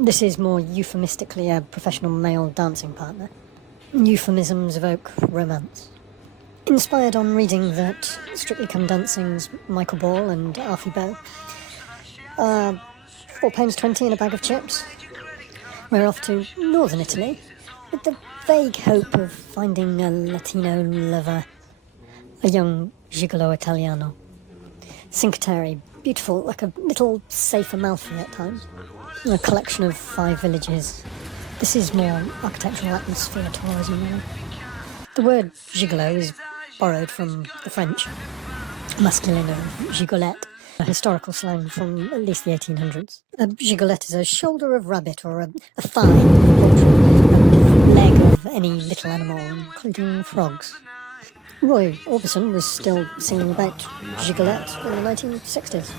This is more euphemistically a professional male dancing partner. Euphemisms evoke romance. Inspired on reading that Strictly Come Dancing's Michael Ball and Arthie Bow are £4.20 in a bag of chips, we're off to northern Italy with the vague hope of finding a Latino lover, a young Gigolo Italiano. Cinque Terre, beautiful, like a little safe Amalfi at times. A collection of 5 villages. This is more architectural atmosphere tourism, really. The word gigolo is borrowed from the French, masculine of gigolette, a historical slang from at least the 1800s. A gigolette is a shoulder of rabbit or a thigh of poultry, and leg of any little animal, including frogs. Roy Orbison was still singing about gigolette in the 1960s.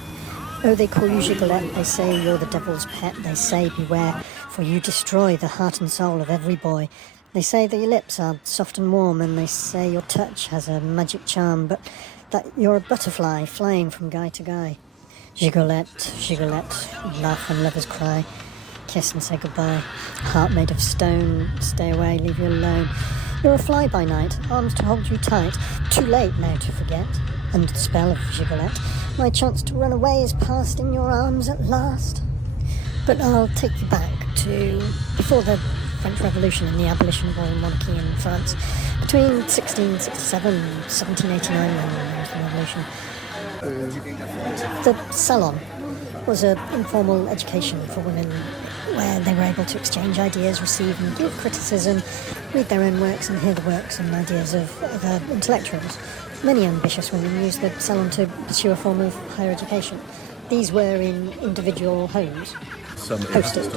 Oh, they call you gigolette, they say you're the devil's pet, they say beware, for you destroy the heart and soul of every boy. They say that your lips are soft and warm, and they say your touch has a magic charm, but that you're a butterfly flying from guy to guy. Gigolette, gigolette, laugh when lovers cry, kiss and say goodbye, heart made of stone, stay away, leave you alone. You're a fly by night, arms to hold you tight, too late now to forget, under the spell of gigolette. My chance to run away is past in your arms at last. But I'll take you back to before the French Revolution and the abolition of all monarchy in France. Between 1667 and 1789, when there was the revolution, the salon was an informal education for women where they were able to exchange ideas, receive and give criticism, read their own works and hear the works and ideas of other intellectuals. Many ambitious women used the salon to pursue a form of higher education. These were in individual homes, hosted.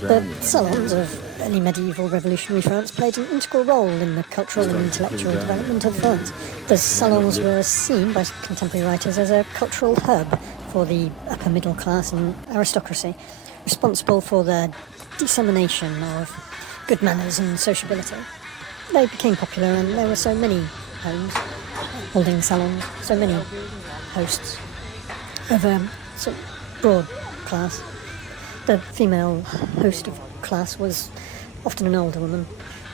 The salons of early medieval revolutionary France played an integral role in the cultural and intellectual development of France. The salons were seen by contemporary writers as a cultural hub for the upper middle class and aristocracy, responsible for the dissemination of good manners and sociability. They became popular, and there were so many homes holding salons, so many hosts of a sort of broad class. The female host of class was often an older woman.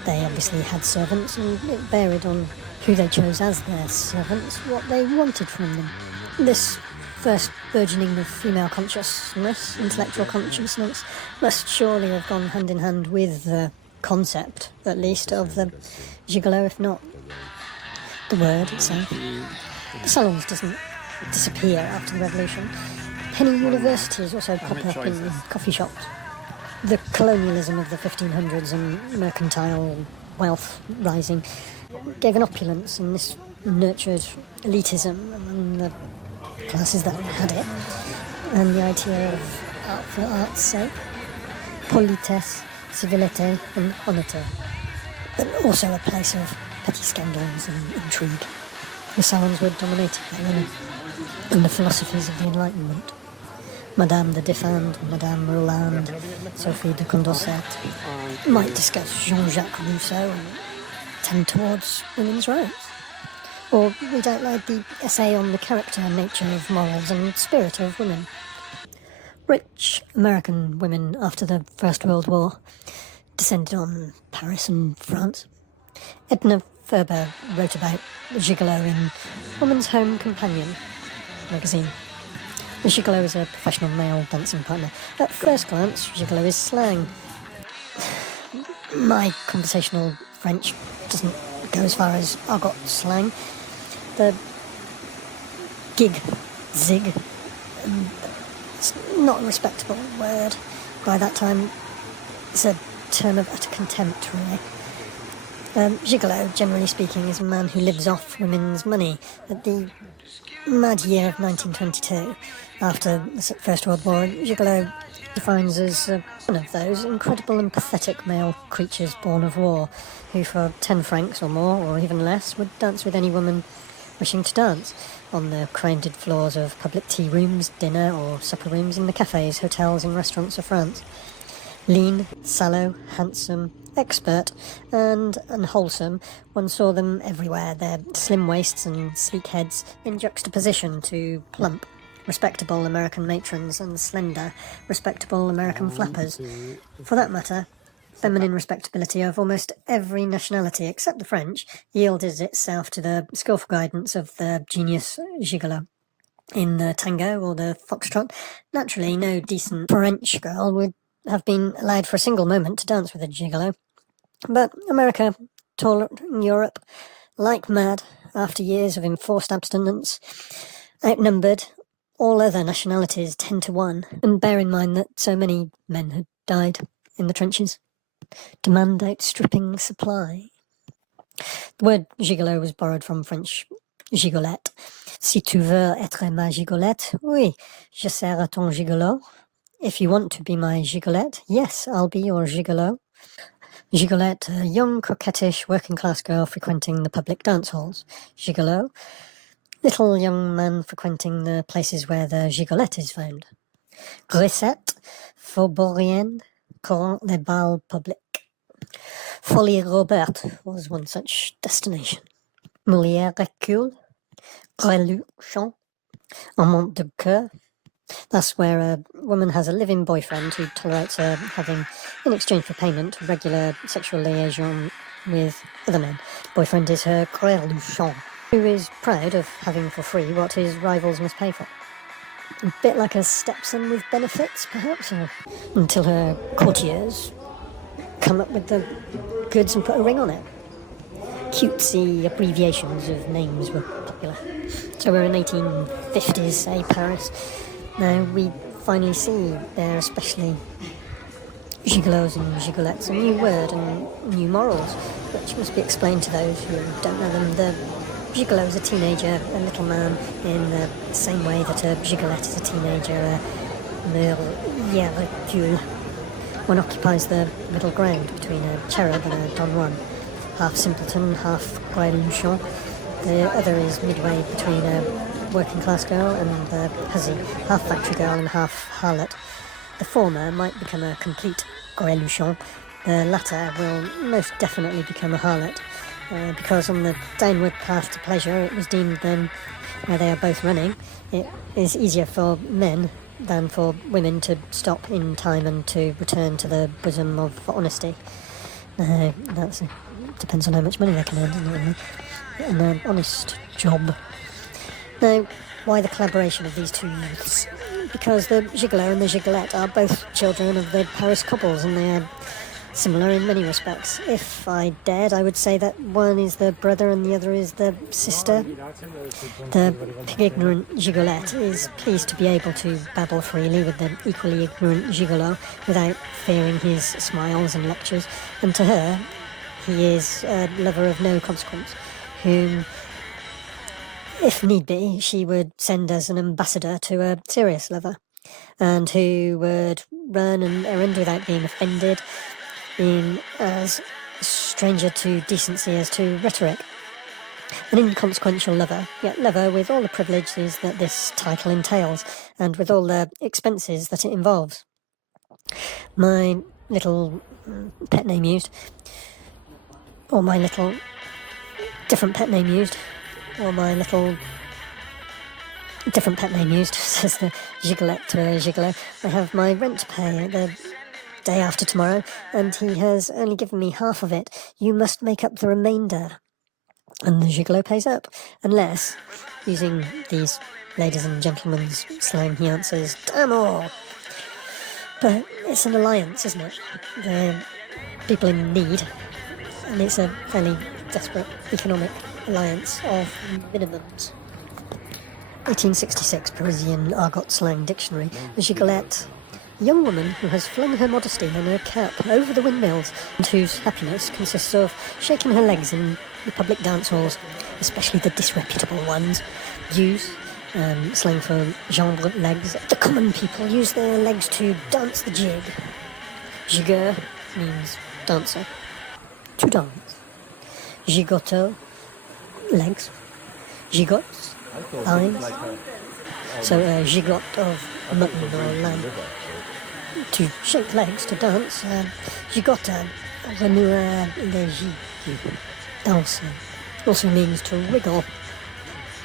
They obviously had servants, and it varied on who they chose as their servants, what they wanted from them. This first burgeoning of female consciousness, intellectual consciousness, must surely have gone hand in hand with the concept, at least, of the gigolo, if not the word itself. The salons doesn't disappear after the revolution. Penny universities also pop up in coffee shops. The colonialism of the 1500s and mercantile wealth rising gave an opulence, and this nurtured elitism among the classes that had it, and the idea of art for art's sake, politesse, civilité and honnêteté, but also a place of petty scandals and intrigue. The salons were dominated by women and the philosophies of the Enlightenment. Madame de Défend, Madame Roland, Sophie de Condorcet might discuss Jean-Jacques Rousseau and tend towards women's rights. Or read out loud the essay on the character and nature of morals and spirit of women. Rich American women after the First World War descended on Paris and France. Edna Ferber wrote about Gigolo in Woman's Home Companion magazine. The gigolo is a professional male dancing partner. At first glance, gigolo is slang. My conversational French doesn't go as far as argot slang. The gig, zig, it's not a respectable word. By that time, it's a term of utter contempt, really. Gigolo, generally speaking, is a man who lives off women's money. At the mad year of 1922, after the First World War, gigolo defines as one of those incredible and pathetic male creatures born of war, who for 10 francs or more, or even less, would dance with any woman wishing to dance, on the crowded floors of public tea rooms, dinner or supper rooms in the cafes, hotels and restaurants of France. Lean, sallow, handsome, expert, and unwholesome, one saw them everywhere, their slim waists and sleek heads in juxtaposition to plump, respectable American matrons and slender, respectable American flappers. For that matter, feminine respectability of almost every nationality except the French yielded itself to the skillful guidance of the genius Gigolo. In the tango or the foxtrot, naturally no decent French girl would have been allowed for a single moment to dance with a gigolo. But America, Europe, like mad, after years of enforced abstinence, outnumbered all other nationalities 10 to 1, and bear in mind that so many men had died in the trenches. Demand outstripping supply. The word gigolo was borrowed from French gigolette. Si tu veux être ma gigolette, oui, je serai ton gigolo. If you want to be my gigolette, yes, I'll be your gigolo. Gigolette, a young, coquettish, working-class girl frequenting the public dance halls. Gigolo, little young man frequenting the places where the gigolette is found. Grisette, faubourienne, coulant les bals publics. Folie Robert was one such destination. Molière recule, relocation, amant de coeur. That's where a woman has a live-in boyfriend who tolerates her having, in exchange for payment, regular sexual liaison with other men. Boyfriend is her relocation, who is proud of having for free what his rivals must pay for. A bit like a stepson with benefits, perhaps, until her courtiers come up with the goods and put a ring on it. Cutesy abbreviations of names were popular. So we're in 1850s, say, Paris. Now we finally see there, especially gigolos and gigolettes, a new word and new morals, which must be explained to those who don't know them. The gigolo is a teenager, a little man, in the same way that a gigolette is a teenager, a miraculous. One occupies the middle ground between a cherub and a Don Juan, half simpleton, half relocation. The other is midway between a working-class girl and the hussy, half factory girl and half harlot. The former might become a complete relocation. The latter will most definitely become a harlot, because on the downward path to pleasure it was deemed then, where they are both running, it is easier for men than for women to stop in time and to return to the bosom of honesty. That depends on how much money they can earn, doesn't it, really? And an honest job. Now, why the collaboration of these two youths? Because the gigolo and the gigolette are both children of the Paris couples, and they are similar in many respects. If I dared, I would say that one is the brother and the other is the sister. The pig-ignorant gigolette is pleased to be able to babble freely with the equally ignorant gigolo without fearing his smiles and lectures, and to her, he is a lover of no consequence, whom, if need be, she would send as an ambassador to a serious lover, and who would run an errand without being offended, being as stranger to decency as to rhetoric. An inconsequential lover, yet lover with all the privileges that this title entails, and with all the expenses that it involves. My little pet name used, or my little different pet name used, or my little different pet name used, says the gigolette to a gigolo. I have my rent to pay the day after tomorrow, and he has only given me half of it. You must make up the remainder. And the gigolo pays up, unless, using these ladies and gentlemen's slang, he answers, damn all. But it's an alliance, isn't it? They're people in need, and it's a fairly desperate economic alliance of minimums. 1866 Parisian argot slang dictionary. The gigolette, a young woman who has flung her modesty and her cap over the windmills, and whose happiness consists of shaking her legs in the public dance halls, especially the disreputable ones. Use, slang for jambre legs. The common people use their legs to dance the jig. Gigueur means dancer. To dance. Gigoto, legs. Gigots, eyes. So a gigot of mutton or lamb. To shake legs, to dance. Gigota, remuer les gigs. Dancing. Also means to wriggle.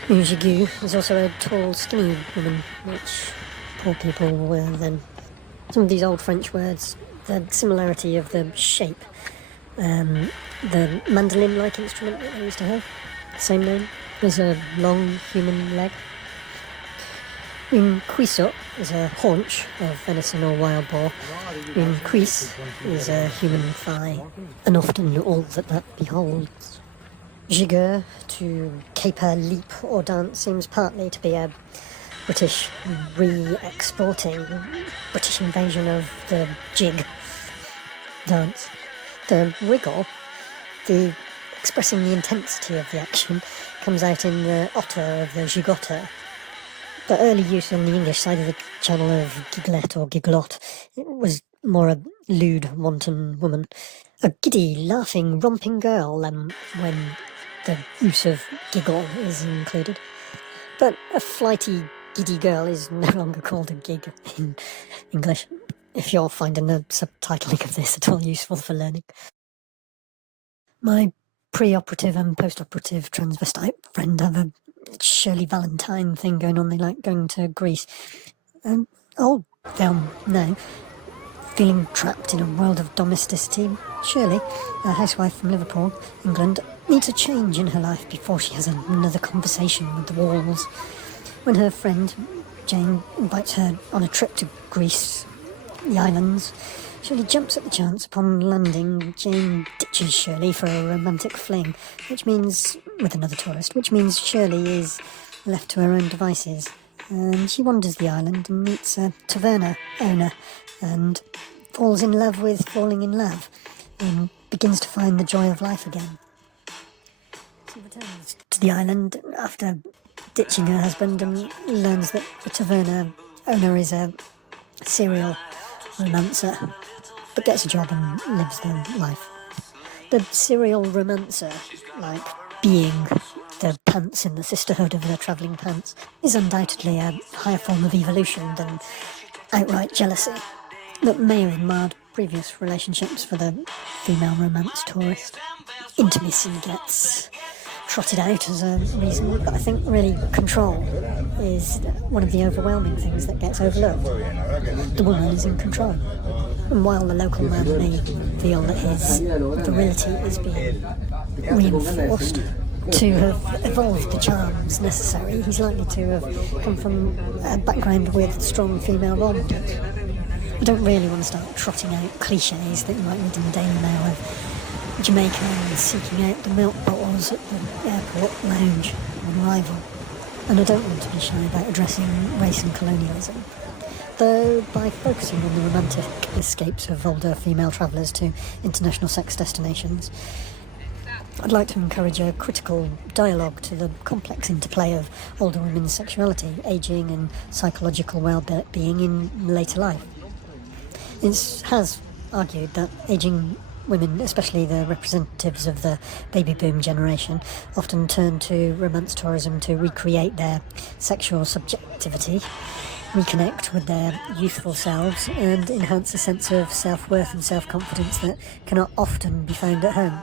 Une gigue is also a tall, skinny woman, which poor people were then. Some of these old French words, the similarity of the shape, the mandolin-like instrument that they used to have, same name, is a long human leg. Une cuissotte is a haunch of venison or wild boar. Une cuisse is a human thigh, and often all that beholds. Gigue, to caper, leap or dance, seems partly to be a British re-exporting British invasion of the jig dance. The wriggle, the expressing the intensity of the action, comes out in the otter of the gigotta. The early use on the English side of the channel of giglet or giglot, it was more a lewd, wanton woman. A giddy, laughing, romping girl when the use of giggle is included. But a flighty, giddy girl is no longer called a gig in English, if you're finding the subtitling of this at all useful for learning. My pre-operative and post-operative transvestite friend have a Shirley Valentine thing going on. They like going to Greece. Old film now. Feeling trapped in a world of domesticity. Shirley, a housewife from Liverpool, England, needs a change in her life before she has another conversation with the walls. When her friend Jane invites her on a trip to Greece, the islands, Shirley jumps at the chance. Upon landing, Jane ditches Shirley for a romantic fling, with another tourist, which means Shirley is left to her own devices. And she wanders the island and meets a taverna owner and falls in love with falling in love and begins to find the joy of life again. She returns to the island after ditching her husband and learns that the taverna owner is a serial romancer, but gets a job and lives their life. The serial romancer, like being the pants in the sisterhood of the travelling pants, is undoubtedly a higher form of evolution than outright jealousy that may have marred previous relationships for the female romance tourist. Intimacy gets trotted out as a reason, but I think really control is one of the overwhelming things that gets overlooked. The woman is in control. And while the local man may feel that his virility is being reinforced, to have evolved the charms necessary, he's likely to have come from a background with strong female role models. I don't really want to start trotting out cliches that you might read in the Daily Mail of Jamaicans seeking out the milk bottles at the airport lounge on arrival. And I don't want to be shy about addressing race and colonialism. Though by focusing on the romantic escapes of older female travellers to international sex destinations, I'd like to encourage a critical dialogue to the complex interplay of older women's sexuality, ageing and psychological well-being in later life. It has argued that ageing women, especially the representatives of the baby boom generation, often turn to romance tourism to recreate their sexual subjectivity, reconnect with their youthful selves, and enhance a sense of self-worth and self-confidence that cannot often be found at home.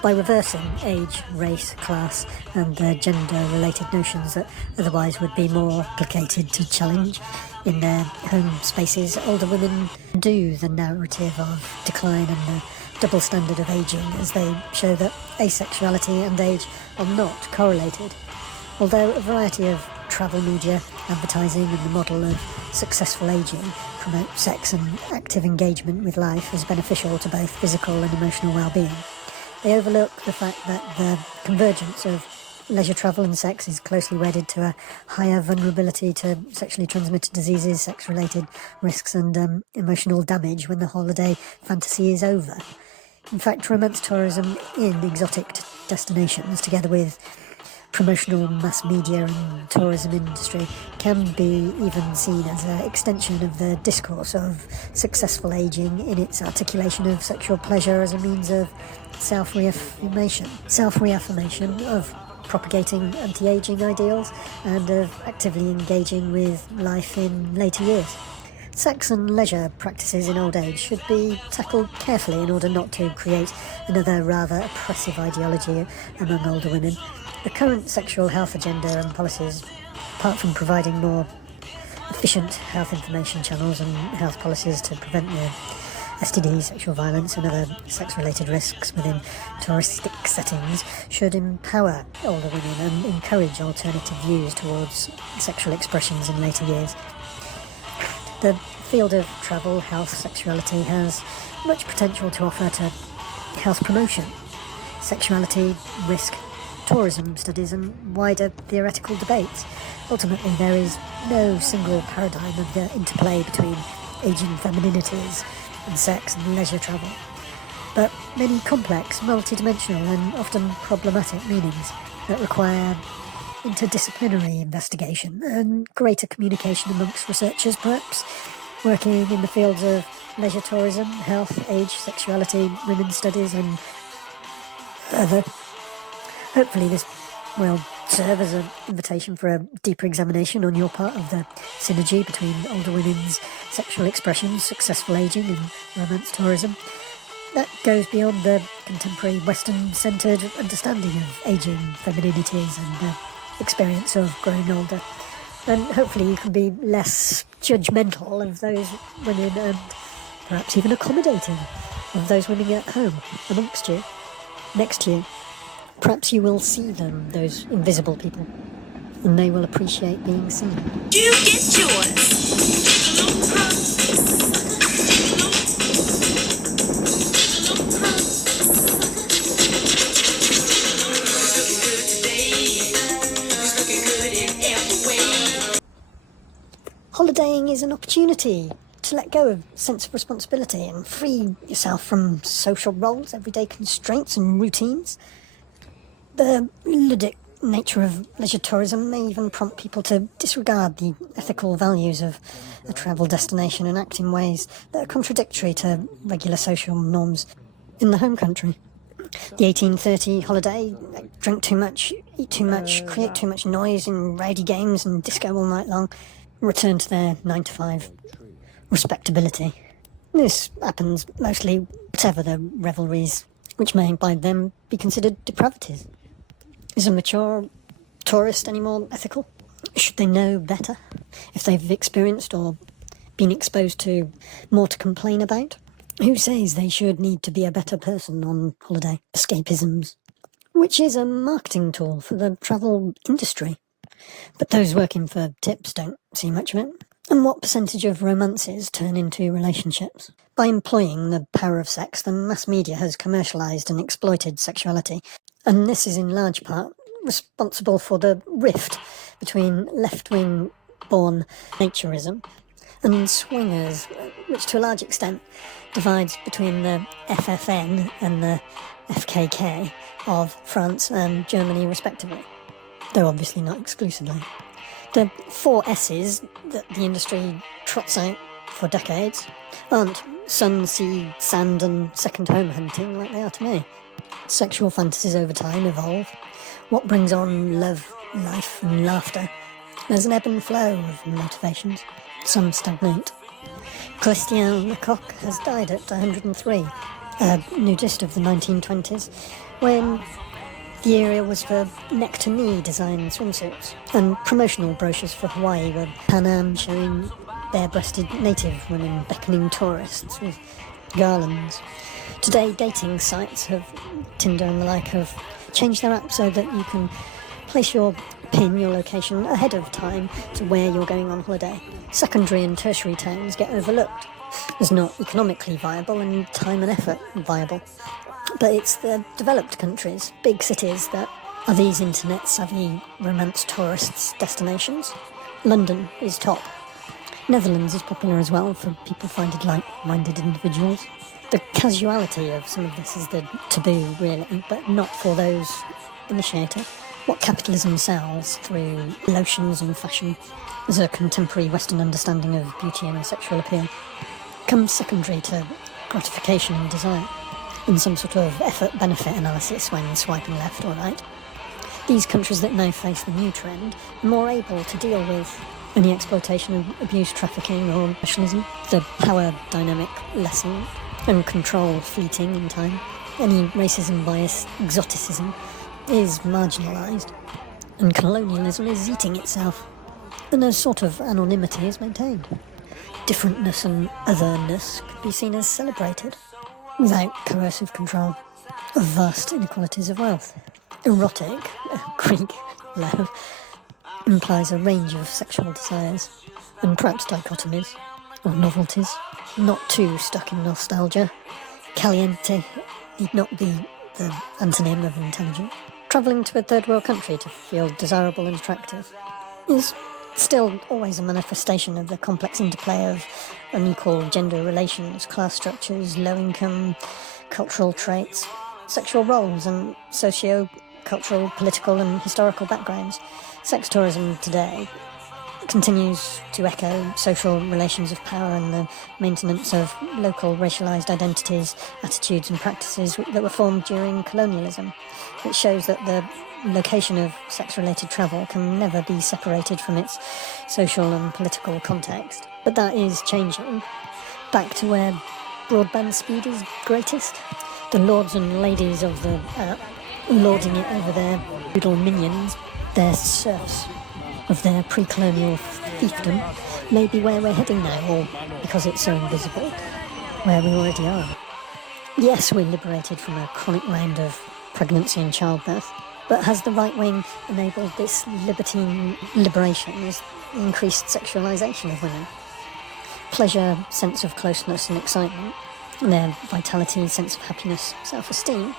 By reversing age, race, class, and the gender-related notions that otherwise would be more complicated to challenge in their home spaces, older women do the narrative of decline and the double standard of ageing as they show that asexuality and age are not correlated. Although a variety of travel media, advertising and the model of successful ageing promote sex and active engagement with life as beneficial to both physical and emotional well-being, they overlook the fact that the convergence of leisure travel and sex is closely wedded to a higher vulnerability to sexually transmitted diseases, sex-related risks and emotional damage when the holiday fantasy is over. In fact, romance tourism in exotic destinations, together with promotional mass media and tourism industry, can be even seen as an extension of the discourse of successful ageing in its articulation of sexual pleasure as a means of self-reaffirmation of propagating anti-aging ideals and of actively engaging with life in later years. Sex and leisure practices in old age should be tackled carefully in order not to create another rather oppressive ideology among older women, The current sexual health agenda and policies, apart from providing more efficient health information channels and health policies to prevent the STD, sexual violence and other sex-related risks within touristic settings, should empower older women and encourage alternative views towards sexual expressions in later years. The field of travel, health, sexuality has much potential to offer to health promotion, sexuality, risk, tourism studies and wider theoretical debates. Ultimately, there is no single paradigm of the interplay between ageing femininities and sex and leisure travel, but many complex, multidimensional and often problematic meanings that require interdisciplinary investigation and greater communication amongst researchers, perhaps working in the fields of leisure tourism, health, age, sexuality, women's studies and other. Hopefully this will serve as an invitation for a deeper examination on your part of the synergy between older women's sexual expressions, successful ageing and romance tourism. That goes beyond the contemporary Western-centred understanding of ageing, femininities and the experience of growing older. And hopefully you can be less judgmental of those women and perhaps even accommodating of those women at home, amongst you, next to you. Perhaps you will see them, those invisible people, and they will appreciate being seen. You get yours. Holidaying is an opportunity to let go of sense of responsibility and free yourself from social roles, everyday constraints and routines. The ludic nature of leisure tourism may even prompt people to disregard the ethical values of a travel destination and act in ways that are contradictory to regular social norms in the home country. The 1830 holiday, drink too much, eat too much, create too much noise in rowdy games and disco all night long, return to their 9-to-5 respectability. This happens mostly whatever the revelries, which may by them be considered depravities. Is a mature tourist any more ethical? Should they know better? If they've experienced or been exposed to more to complain about? Who says they should need to be a better person on holiday? Escapisms, which is a marketing tool for the travel industry. But those working for tips don't see much of it. And what percentage of romances turn into relationships? By employing the power of sex, the mass media has commercialised and exploited sexuality. And this is in large part responsible for the rift between left-wing born naturism and swingers, which to a large extent divides between the FFN and the FKK of France and Germany respectively, though obviously not exclusively. The 4 S's that the industry trots out for decades aren't sun, sea, sand and second home hunting like they are to me. Sexual fantasies over time evolve. What brings on love, life and laughter? There's an ebb and flow of motivations. Some stagnate. Christian Lecoq has died at 103, a nudist of the 1920s, when the area was for neck-to-knee design swimsuits, and promotional brochures for Hawaii were Pan Am showing bare-breasted native women beckoning tourists with garlands. Today, dating sites Tinder and the like have changed their app so that you can place your location ahead of time to where you're going on holiday. Secondary and tertiary towns get overlooked as not economically viable and time and effort viable. But it's the developed countries, big cities, that are these internet-savvy romance tourists' destinations. London is top. Netherlands is popular as well for people finding like-minded individuals. The casuality of some of this is the taboo, really, but not for those initiated. What capitalism sells through lotions and fashion as a contemporary Western understanding of beauty and sexual appeal comes secondary to gratification and desire, in some sort of effort-benefit analysis when swiping left or right. These countries that now face the new trend are more able to deal with any exploitation of abuse, trafficking or nationalism, the power dynamic lessened and control fleeting in time, any racism, bias, exoticism is marginalised, and colonialism is eating itself, and a sort of anonymity is maintained. Differentness and otherness could be seen as celebrated, without coercive control of vast inequalities of wealth. Erotic, Greek love, implies a range of sexual desires, and perhaps dichotomies, or novelties, not too stuck in nostalgia. Caliente need not be the antonym of intelligent. Travelling to a third world country to feel desirable and attractive is still always a manifestation of the complex interplay of unequal gender relations, class structures, low income, cultural traits, sexual roles, and socio-cultural, political and historical backgrounds. Sex tourism today continues to echo social relations of power and the maintenance of local racialised identities, attitudes and practices that were formed during colonialism. It shows that the location of sex-related travel can never be separated from its social and political context. But that is changing, back to where broadband speed is greatest. The lords and ladies of the app lording it over their feudal minions, their serfs of their pre-colonial fiefdom, may be where we're heading now, or because it's so invisible, where we already are. Yes, we're liberated from a chronic round of pregnancy and childbirth, but has the right wing enabled this libertine liberation as increased sexualisation of women? Pleasure, sense of closeness and excitement, their vitality, sense of happiness, self-esteem,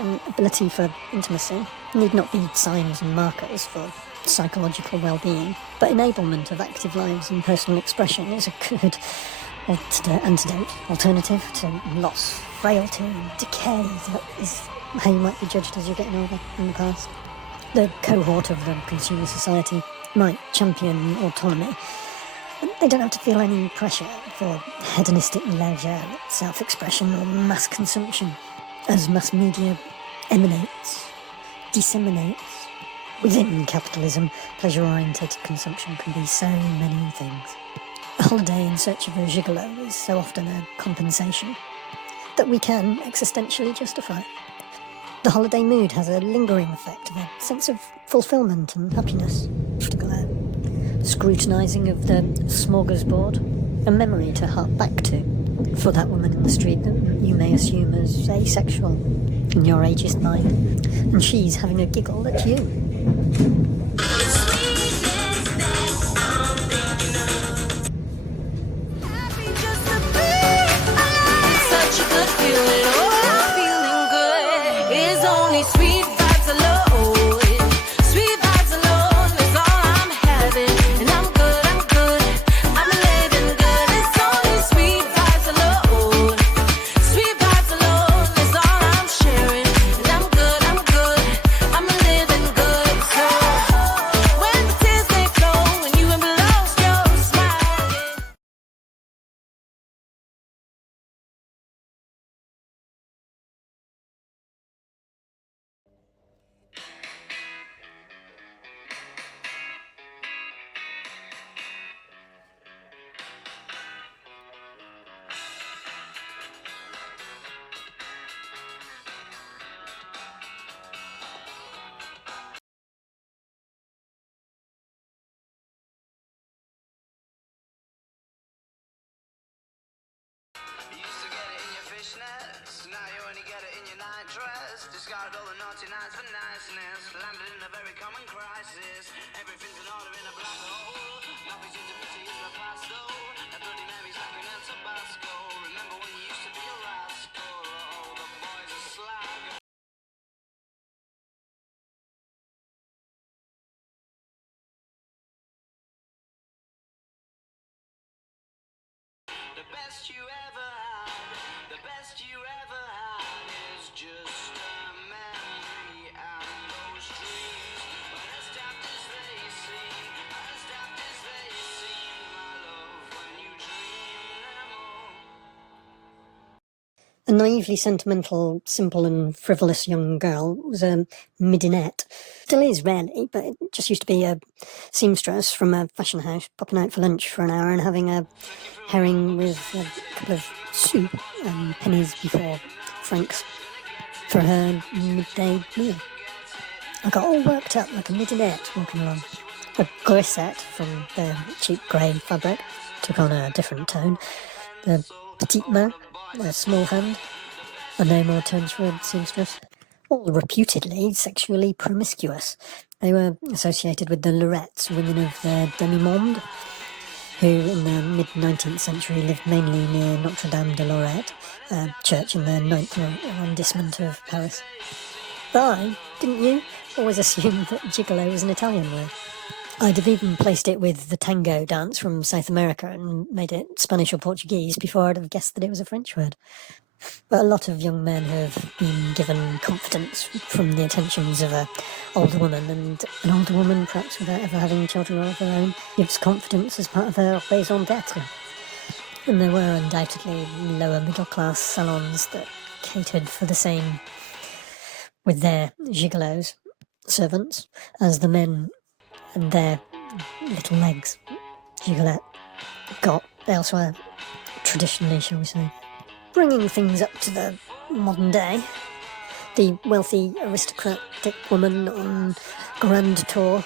and ability for intimacy need not be signs and markers for psychological well-being, but enablement of active lives and personal expression is a good alternative to loss, frailty and decay that is how you might be judged as you're getting older in the past. The cohort of the consumer society might champion autonomy, but they don't have to feel any pressure for hedonistic leisure, self-expression or mass consumption, as mass media emanates, disseminates. Within capitalism, pleasure-orientated consumption can be so many things. A holiday in search of a gigolo is so often a compensation that we can existentially justify. The holiday mood has a lingering effect of a sense of fulfilment and happiness. Afterglow, scrutinising of the smorgasbord, a memory to hark back to for that woman in the street that you may assume as asexual in your ageist mind, and she's having a giggle at you. Now you only get it in your night dress. Discarded all the naughty nights for niceness. Landed in a very common crisis. Everything's in order in a black hole. Nothing's into pity is the past though. A bloody Mary's knocking at Tabasco. Remember when you used to be a rascal? Oh, the boys are slag. The best you ever had, the best you ever had is just a memory and those dreams. But as daft as they seem, as daft as they seem, my love, when you dream them all. A naively sentimental, simple and frivolous young girl was a midinette. Still is rarely, but it just used to be a seamstress from a fashion house, popping out for lunch for an hour and having a herring with a couple of soup and pennies before francs for her midday meal. I got all worked up like a midinette walking along. A grisette from the cheap grey fabric took on a different tone. The petite main, a small hand, a no more terms for a seamstress. All reputedly sexually promiscuous. They were associated with the Lorettes, women of the demi-monde, who in the mid-19th century lived mainly near Notre-Dame-de-Lorette, a church in the 9th arrondissement of Paris. But I, didn't you, always assumed that gigolo was an Italian word? I'd have even placed it with the tango dance from South America and made it Spanish or Portuguese before I'd have guessed that it was a French word. But a lot of young men have been given confidence from the attentions of an older woman, and an older woman, perhaps without ever having children of her own, gives confidence as part of her raison d'etre. And there were undoubtedly lower middle class salons that catered for the same with their gigolos, servants, as the men and their little legs, gigolette, got elsewhere, traditionally, shall we say. Bringing things up to the modern day, the wealthy aristocratic woman on grand tour,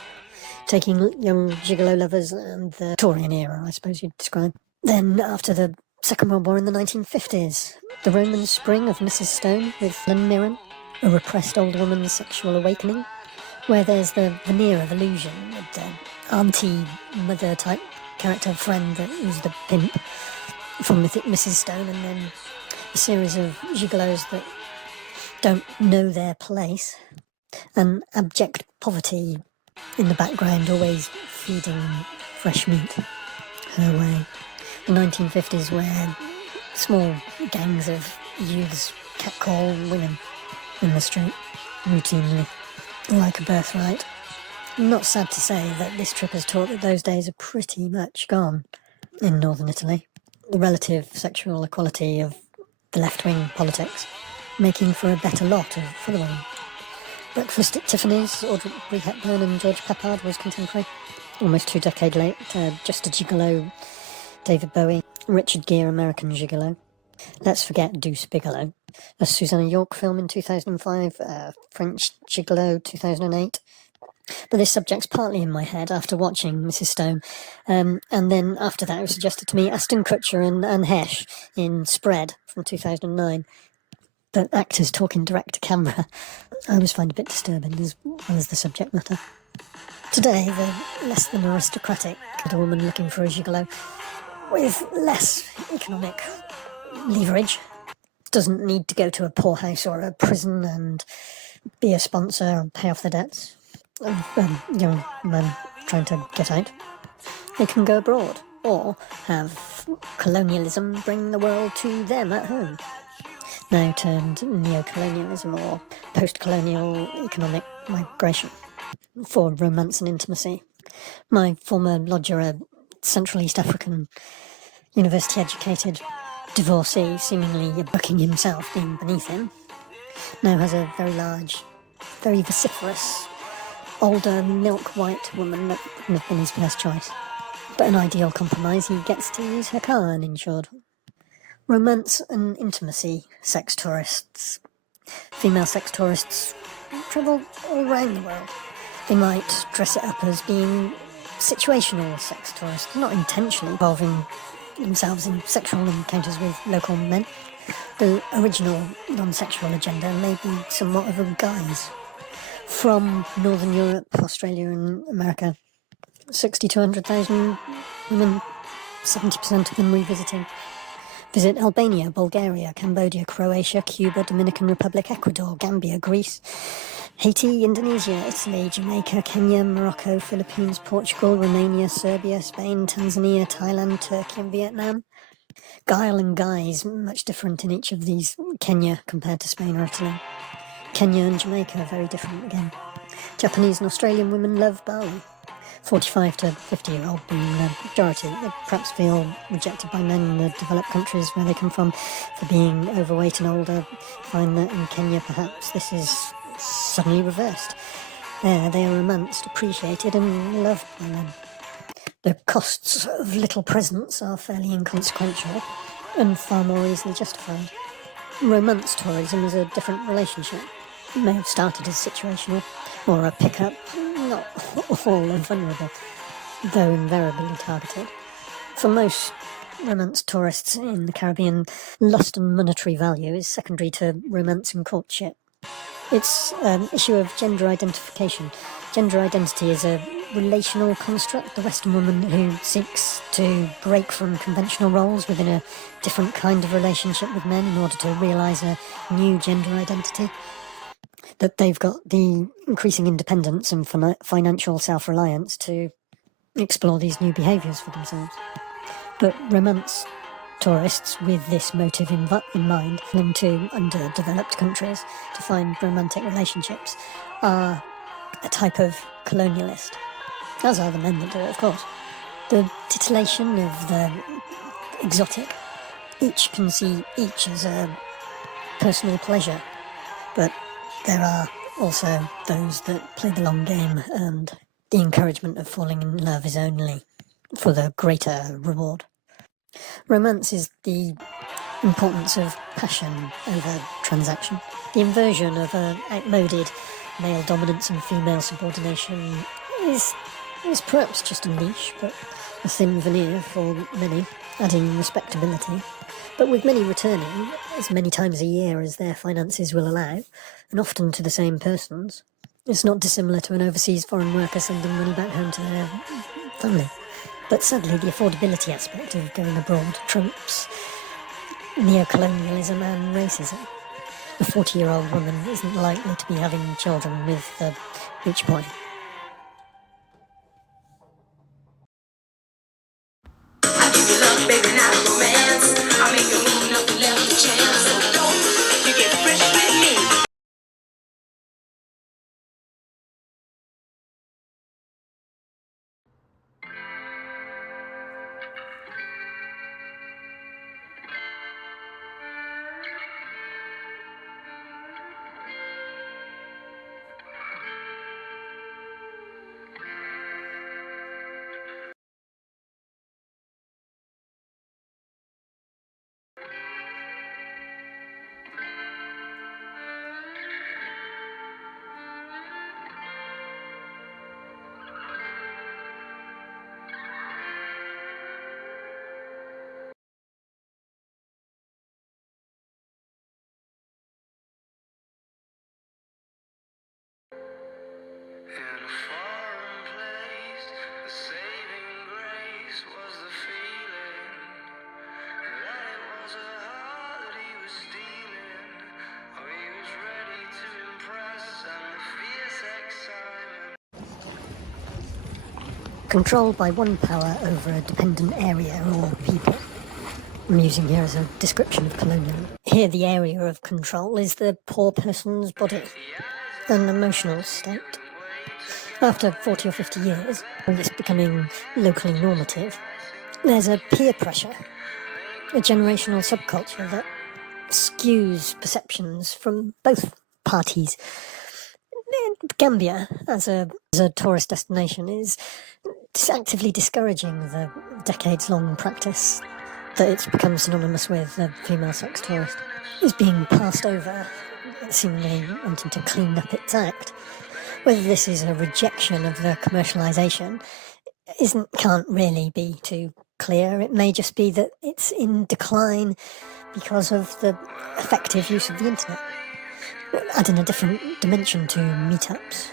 taking young gigolo lovers, and the Victorian era, I suppose you'd describe. Then, after the Second World War in the 1950s, the Roman spring of Mrs. Stone with Helen Mirren, a repressed old woman's sexual awakening, where there's the veneer of illusion with the auntie, mother type character friend that is the pimp from Mrs. Stone, and then a series of gigolos that don't know their place, and abject poverty in the background, always feeding fresh meat her way. The 1950s, where small gangs of youths catcall women in the street routinely, like a birthright. Not sad to say that this trip has taught that those days are pretty much gone in northern Italy. The relative sexual equality of the left-wing politics making for a better lot of following. Breakfast at Tiffany's, Audrey Hepburn and George Peppard was contemporary. Almost 2 decades late, Just a Gigolo, David Bowie, Richard Gere, American Gigolo. Let's forget Deuce Bigalow, a Susanna York film in 2005, French Gigolo 2008. But this subject's partly in my head after watching Mrs. Stone, and then after that it was suggested to me Aston Kutcher and Anne Hesh in Spread from 2009. But actors talking direct to camera I always find a bit disturbing, as well as the subject matter. Today, the less than aristocratic woman looking for a gigolo with less economic leverage doesn't need to go to a poorhouse or a prison and be a sponsor and pay off the debts of young men trying to get out. They can go abroad or have colonialism bring the world to them at home, now termed neo-colonialism or post-colonial economic migration, for romance and intimacy. My former lodger, a Central East African university-educated divorcee, seemingly booking himself being beneath him, now has a very large, very vociferous, older, milk-white woman that wouldn't have been his first choice. But an ideal compromise, he gets to use her car uninsured. Romance and intimacy sex tourists. Female sex tourists travel all around the world. They might dress it up as being situational sex tourists, not intentionally involving themselves in sexual encounters with local men. The original non-sexual agenda may be somewhat of a guise. From Northern Europe, Australia and America, 60 to 100,000 women, 70% of them revisiting. Visit Albania, Bulgaria, Cambodia, Croatia, Cuba, Dominican Republic, Ecuador, Gambia, Greece, Haiti, Indonesia, Italy, Jamaica, Kenya, Morocco, Philippines, Portugal, Romania, Serbia, Spain, Tanzania, Thailand, Turkey and Vietnam. Guile and guise, much different in each of these. Kenya compared to Spain or Italy. Kenya and Jamaica are very different again. Japanese and Australian women love Bali. 45 to 50-year-old being the majority. They perhaps feel rejected by men in the developed countries where they come from for being overweight and older. Find that in Kenya perhaps this is suddenly reversed. There they are romanced, appreciated and loved by men. The costs of little presents are fairly inconsequential and far more easily justified. Romance tourism is a different relationship. It may have started as situational, or a pickup, not all are vulnerable, though invariably targeted. For most romance tourists in the Caribbean, lust and monetary value is secondary to romance and courtship. It's an issue of gender identification. Gender identity is a relational construct, the Western woman who seeks to break from conventional roles within a different kind of relationship with men in order to realise a new gender identity. That they've got the increasing independence and financial self-reliance to explore these new behaviours for themselves. But romance tourists with this motive in mind, fleeing to underdeveloped countries to find romantic relationships, are a type of colonialist, as are the men that do it, of course. The titillation of the exotic, each can see each as a personal pleasure, but there are also those that play the long game, and the encouragement of falling in love is only for the greater reward. Romance is the importance of passion over transaction. The inversion of an outmoded male dominance and female subordination is perhaps just a niche, but a thin veneer for many, adding respectability. But with many returning as many times a year as their finances will allow, and often to the same persons, it's not dissimilar to an overseas foreign worker sending money back home to their family. But sadly, the affordability aspect of going abroad trumps neo-colonialism and racism. A 40-year-old woman isn't likely to be having children with the beach boy. I give you love, baby, not romance. I make you move, nothing left to chance. So don't you get fresh with me. In a foreign place, the saving grace was the feeling that it was a heart that he was stealing, or he was ready to impress, and the fierce excitement. Controlled by one power over a dependent area or people. I'm using here as a description of colonialism. Here the area of control is the poor person's body, an emotional state. After 40 or 50 years, all this becoming locally normative, there's a peer pressure, a generational subculture that skews perceptions from both parties. Gambia, as a tourist destination, is actively discouraging the decades-long practice that it's become synonymous with the female sex tourist. Is being passed over, seemingly wanting to clean up its act. Whether this is a rejection of the commercialisation can't really be too clear. It may just be that it's in decline because of the effective use of the internet, adding a different dimension to meetups,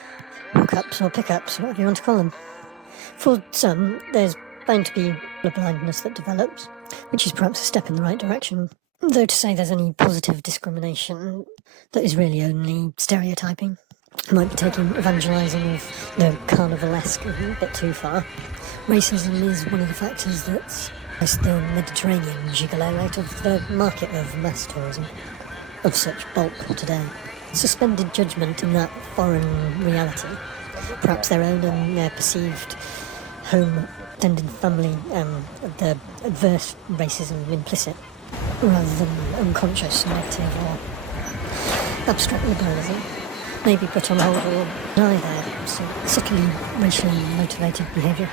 hookups or pickups, whatever you want to call them. For some, there's bound to be a blindness that develops, which is perhaps a step in the right direction. Though to say there's any positive discrimination, that is really only stereotyping. Might be taking evangelising of the carnivalesque a bit too far. Racism is one of the factors that's priced the Mediterranean gigolo out of the market of mass tourism of such bulk today. Suspended judgment in that foreign reality, perhaps their own and their perceived home, extended family, the adverse racism implicit, rather than unconscious, negative or abstract liberalism, may be put on hold or deny their subtly racially motivated behaviour,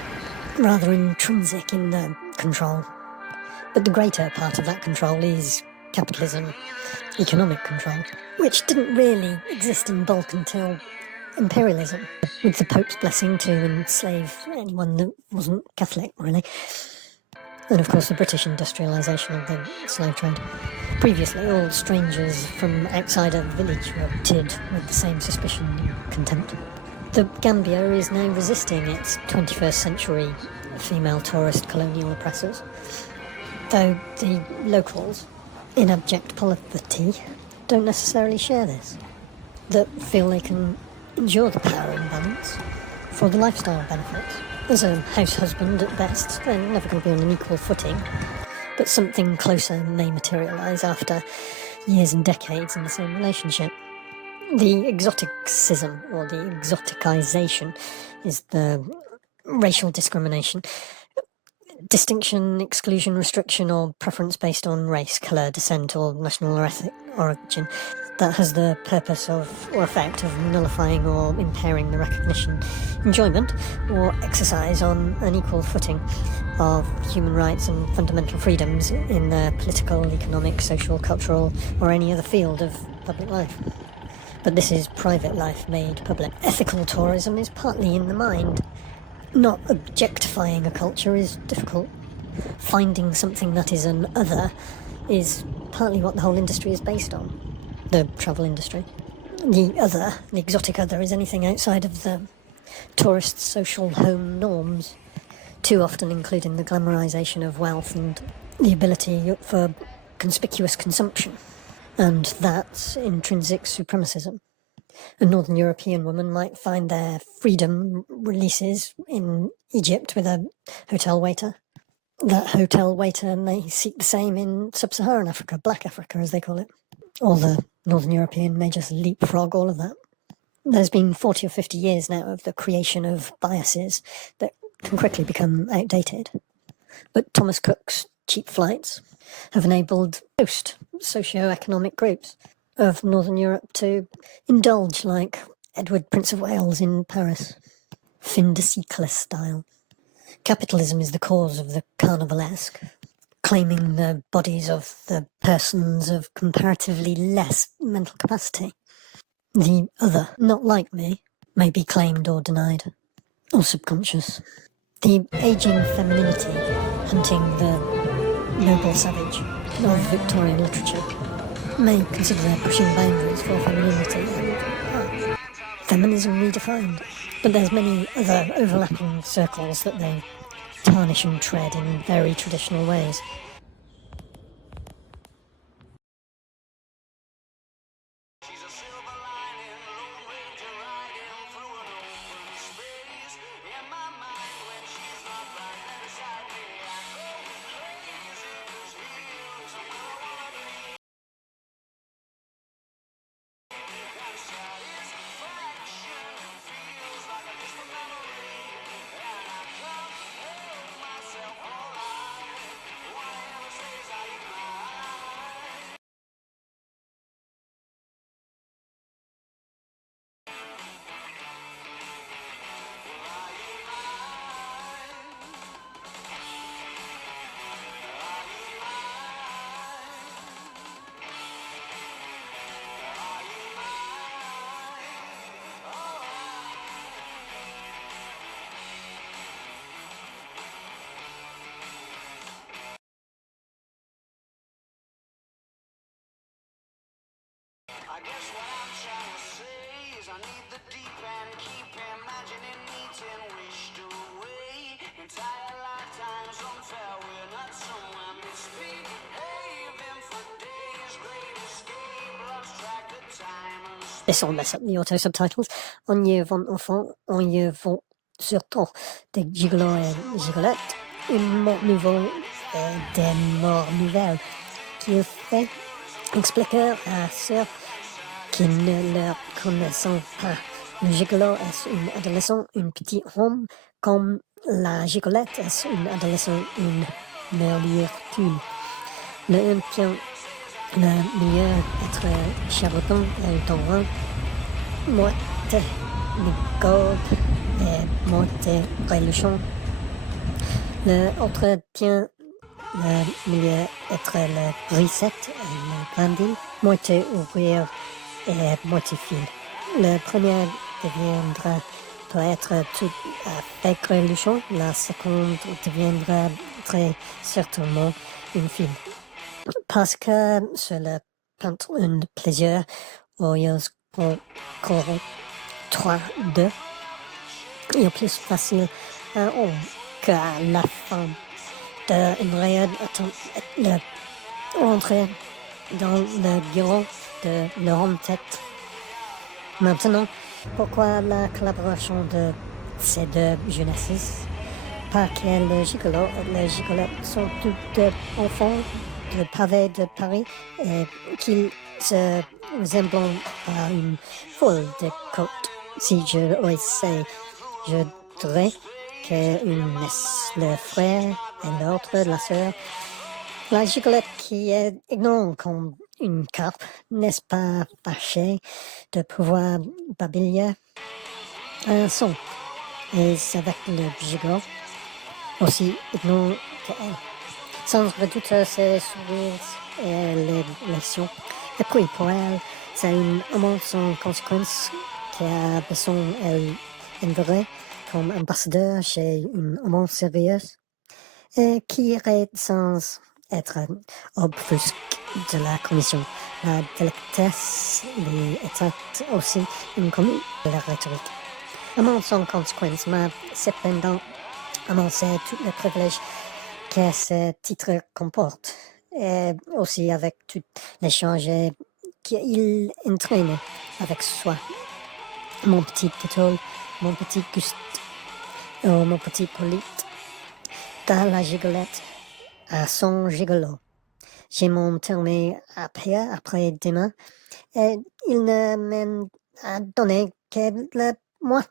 rather intrinsic in the control. But the greater part of that control is capitalism, economic control, which didn't really exist in bulk until imperialism, with the Pope's blessing to enslave anyone that wasn't Catholic, really. And of course the British industrialisation of the slave trade. Previously, all strangers from outside a village were tiered with the same suspicion and contempt. The Gambia is now resisting its 21st century female tourist colonial oppressors, though the locals, in abject poverty, don't necessarily share this, that feel they can endure the power imbalance for the lifestyle benefits. As a house husband at best, they're never going to be on an equal footing, but something closer may materialise after years and decades in the same relationship. The exoticism, or the exoticization, is the racial discrimination. Distinction, exclusion, restriction, or preference based on race, colour, descent, or national or ethnic origin that has the purpose of or effect of nullifying or impairing the recognition, enjoyment, or exercise on an equal footing of human rights and fundamental freedoms in the political, economic, social, cultural, or any other field of public life. But this is private life made public. Ethical tourism is partly in the mind. Not objectifying a culture is difficult. Finding something that is an other is partly what the whole industry is based on, the travel industry. The other, the exotic other, is anything outside of the tourist's social home norms, too often including the glamorization of wealth and the ability for conspicuous consumption. And that's intrinsic supremacism. A Northern European woman might find their freedom releases in Egypt with a hotel waiter. That hotel waiter may seek the same in sub-Saharan Africa, Black Africa as they call it. Or the Northern European may just leapfrog all of that. There's been 40 or 50 years now of the creation of biases that can quickly become outdated. But Thomas Cook's cheap flights have enabled most socio-economic groups of Northern Europe to indulge like Edward, Prince of Wales in Paris, fin de siècle style. Capitalism is the cause of the carnivalesque, claiming the bodies of the persons of comparatively less mental capacity. The other, not like me, may be claimed or denied, or subconscious. The ageing femininity hunting the noble savage of Victorian literature may consider they're pushing boundaries for femininity and feminism redefined. But there's many other overlapping circles that they tarnish and tread in very traditional ways. She's a silver lining, Lone Ranger riding through an open space. In my mind, when she's not right there beside me, I go crazy, 'cause he looks like I wanna be. That satisfaction feels like a distant memory, and I can't hold myself alive. What I ever say is I eat my eyes. I guess what I'm trying to say is I need the deep end, keep imagining meeting wished away. Entire lifetimes unfair, we're not somewhere misbehaving for days. Great escape, lost track of time and This will mess up the auto subtitles. On y vont enfants, on y vont surtout des gigolos et gigolettes, une mort nouveau et des morts nouvelles, qui fait expliquer à ceux qui ne leur connaissent pas. Le gigolo est un adolescent, un petit homme, comme la gigolette est une adolescent, une miraculous. Le un tient le milieu être charlatan et tendrin, moitié bigote et moitié relocation. Le autre tient le milieu être le grisette et le grandil, moitié ouvrier et moitié fil. Le premier deviendra peut-être tout avec le chant, la seconde deviendra très certainement une film. Parce que c'est le peintre un plaisir, ou ils corront 3-2, il est plus facile à un homme qu'à la femme d'une réelle rentrer dans le bureau de leur en-tête. Maintenant, pourquoi la collaboration de ces deux jeunesses? Parce que le gigolo et le gigolette sont tous deux enfants de pavé de Paris et qu'ils se ressemblent à une foule de côtes. Si je osais, je dirais qu'une est le frère et l'autre la sœur. La gigolette qui est ignorante comme une carpe, n'est-ce pas fâchée de pouvoir babiller un son? Et avec le gigolo, aussi ignorant qu'elle, sans redouter ses sourires et les leçons. Et puis pour elle, c'est une amant sans conséquence qui a besoin, elle enverrait comme ambassadeur chez une amant sérieuse et qui irait sans être obfusque de la commission. La délicatesse lui était aussi inconnue de la rhétorique. Amant sans conséquence m'a cependant annoncé tous les privilèges que ce titre comporte, et aussi avec tous les changements qu'il entraîne avec soi. Mon petit Pétole, mon petit Gust, mon petit Polyte, dans la gigolette, à son gigolo. J'ai mon terme à payer après-demain, et il ne m'en a donné que la moitié.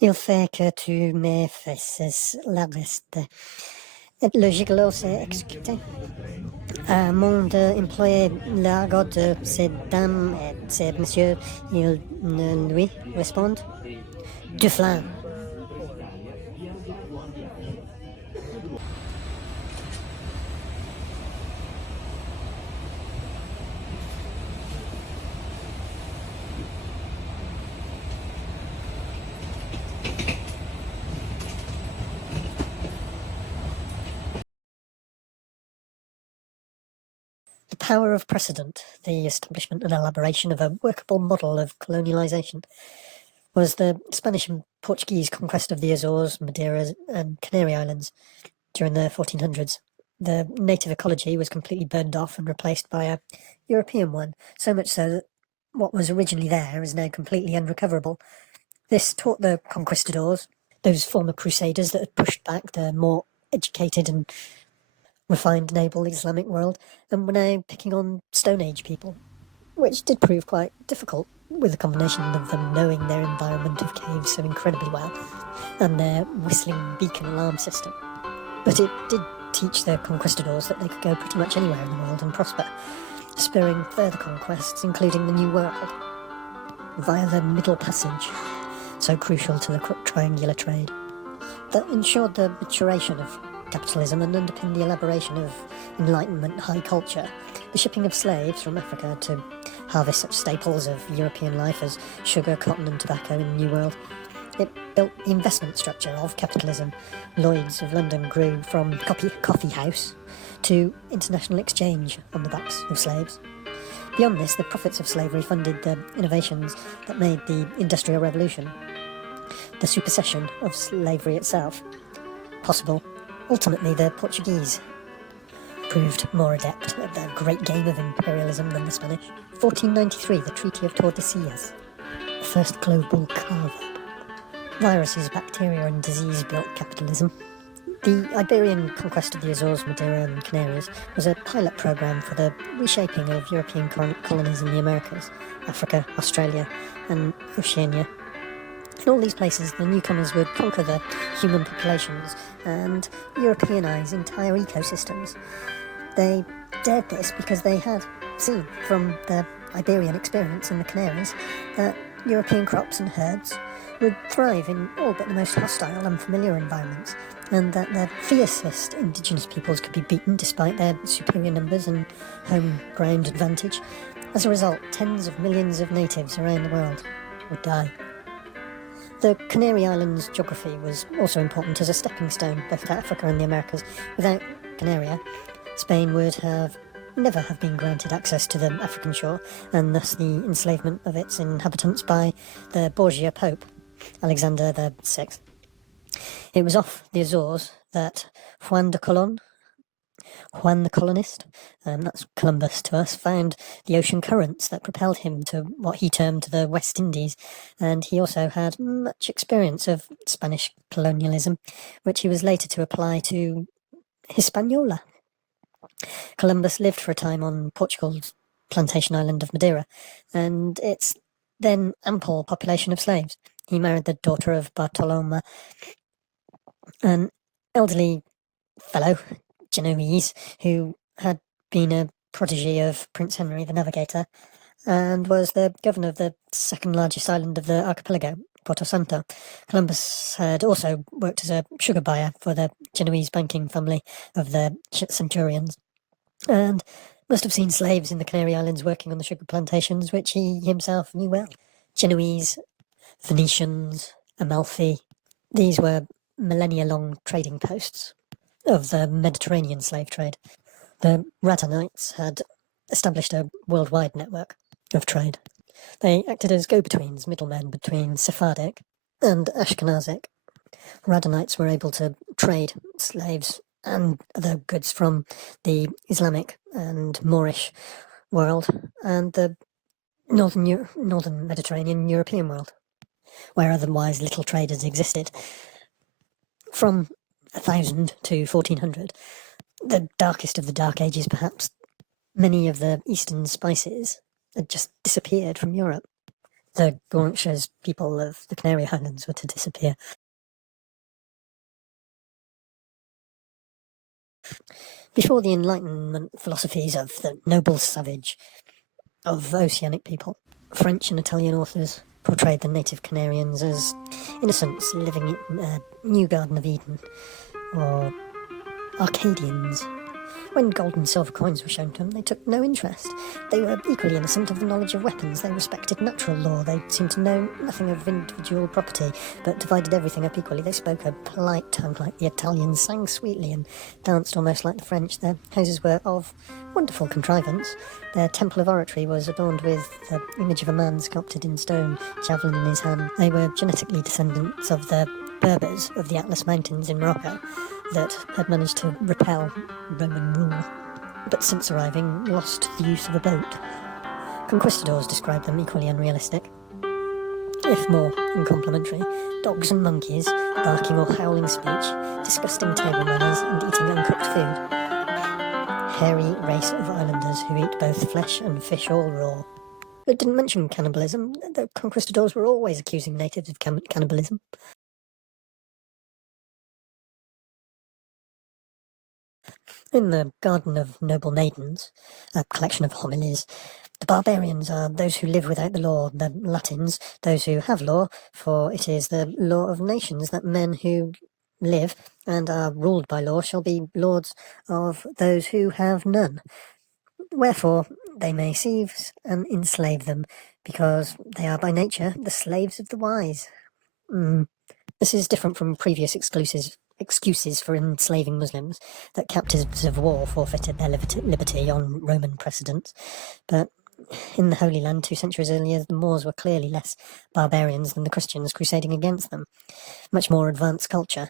Il fait que tu me fasses la reste. Et le gigolo s'est exécuté. À mon employé l'argot de ces dames et ces messieurs, il ne lui répondent. Du flan. The power of precedent, the establishment and elaboration of a workable model of colonialization, was the Spanish and Portuguese conquest of the Azores, Madeira, and Canary Islands during the 1400s. The native ecology was completely burned off and replaced by a European one, so much so that what was originally there is now completely unrecoverable. This taught the conquistadors, those former crusaders that had pushed back the more educated and refined and able Islamic world, and were now picking on Stone Age people, which did prove quite difficult, with the combination of them knowing their environment of caves so incredibly well, and their whistling beacon alarm system. But it did teach the conquistadors that they could go pretty much anywhere in the world and prosper, spurring further conquests, including the New World, via the Middle Passage, so crucial to the triangular trade, that ensured the maturation of capitalism and underpinned the elaboration of Enlightenment high culture. The shipping of slaves from Africa to harvest such staples of European life as sugar, cotton and tobacco in the New World. It built the investment structure of capitalism. Lloyd's of London grew from coffee house to international exchange on the backs of slaves. Beyond this, the profits of slavery funded the innovations that made the Industrial Revolution, the supersession of slavery itself, possible. Ultimately, the Portuguese proved more adept at the great game of imperialism than the Spanish. 1493, the Treaty of Tordesillas, the first global carver. Viruses, bacteria and disease built capitalism. The Iberian conquest of the Azores, Madeira and Canaries was a pilot program for the reshaping of European colonies in the Americas, Africa, Australia and Oceania. In all these places, the newcomers would conquer the human populations and Europeanize entire ecosystems. They dared this because they had seen from the Iberian experience in the Canaries that European crops and herds would thrive in all but the most hostile, unfamiliar environments, and that the fiercest indigenous peoples could be beaten despite their superior numbers and home ground advantage. As a result, tens of millions of natives around the world would die. The Canary Islands' geography was also important as a stepping stone both to Africa and the Americas. Without Canaria, Spain would never have been granted access to the African shore, and thus the enslavement of its inhabitants by the Borgia Pope, Alexander VI. It was off the Azores that Juan the Colonist, that's Columbus to us, found the ocean currents that propelled him to what he termed the West Indies, and he also had much experience of Spanish colonialism, which he was later to apply to Hispaniola. Columbus lived for a time on Portugal's plantation island of Madeira, and its then ample population of slaves. He married the daughter of Bartolomé, an elderly fellow, Genoese, who had been a protege of Prince Henry the Navigator, and was the governor of the second largest island of the archipelago, Porto Santo. Columbus had also worked as a sugar buyer for the Genoese banking family of the Centurions, and must have seen slaves in the Canary Islands working on the sugar plantations, which he himself knew well. Genoese, Venetians, Amalfi, these were millennia-long trading posts of the Mediterranean slave trade. The Radhanites had established a worldwide network of trade. They acted as go-betweens, middlemen between Sephardic and Ashkenazic. Radhanites were able to trade slaves and other goods from the Islamic and Moorish world and the northern Mediterranean European world, where otherwise little traders existed. From 1000 to 1400, the darkest of the Dark Ages perhaps, many of the eastern spices had just disappeared from Europe. The Guanches people of the Canary Islands were to disappear. Before the Enlightenment philosophies of the noble savage of oceanic people, French and Italian authors portrayed the native Canarians as innocents living in a new Garden of Eden, or Arcadians. When gold and silver coins were shown to them, they took no interest. They were equally innocent of the knowledge of weapons. They respected natural law. They seemed to know nothing of individual property, but divided everything up equally. They spoke a polite tongue like the Italians, sang sweetly, and danced almost like the French. Their houses were of wonderful contrivance. Their temple of oratory was adorned with the image of a man sculpted in stone, javelin in his hand. They were genetically descendants of the Berbers of the Atlas Mountains in Morocco that had managed to repel Roman rule, but since arriving lost the use of a boat. Conquistadors described them equally unrealistic, if more uncomplimentary. Dogs and monkeys, barking or howling speech, disgusting table manners, and eating uncooked food. Hairy race of islanders who eat both flesh and fish all raw. It didn't mention cannibalism. The conquistadors were always accusing natives of cannibalism. In the Garden of Noble Maidens, a collection of homilies, the barbarians are those who live without the law, the Latins, those who have law, for it is the law of nations that men who live and are ruled by law shall be lords of those who have none. Wherefore they may seize and enslave them, because they are by nature the slaves of the wise. This is different from previous excuses for enslaving Muslims, that captives of war forfeited their liberty on Roman precedents. But in the Holy Land 2 centuries earlier, the Moors were clearly less barbarians than the Christians crusading against them. Much more advanced culture.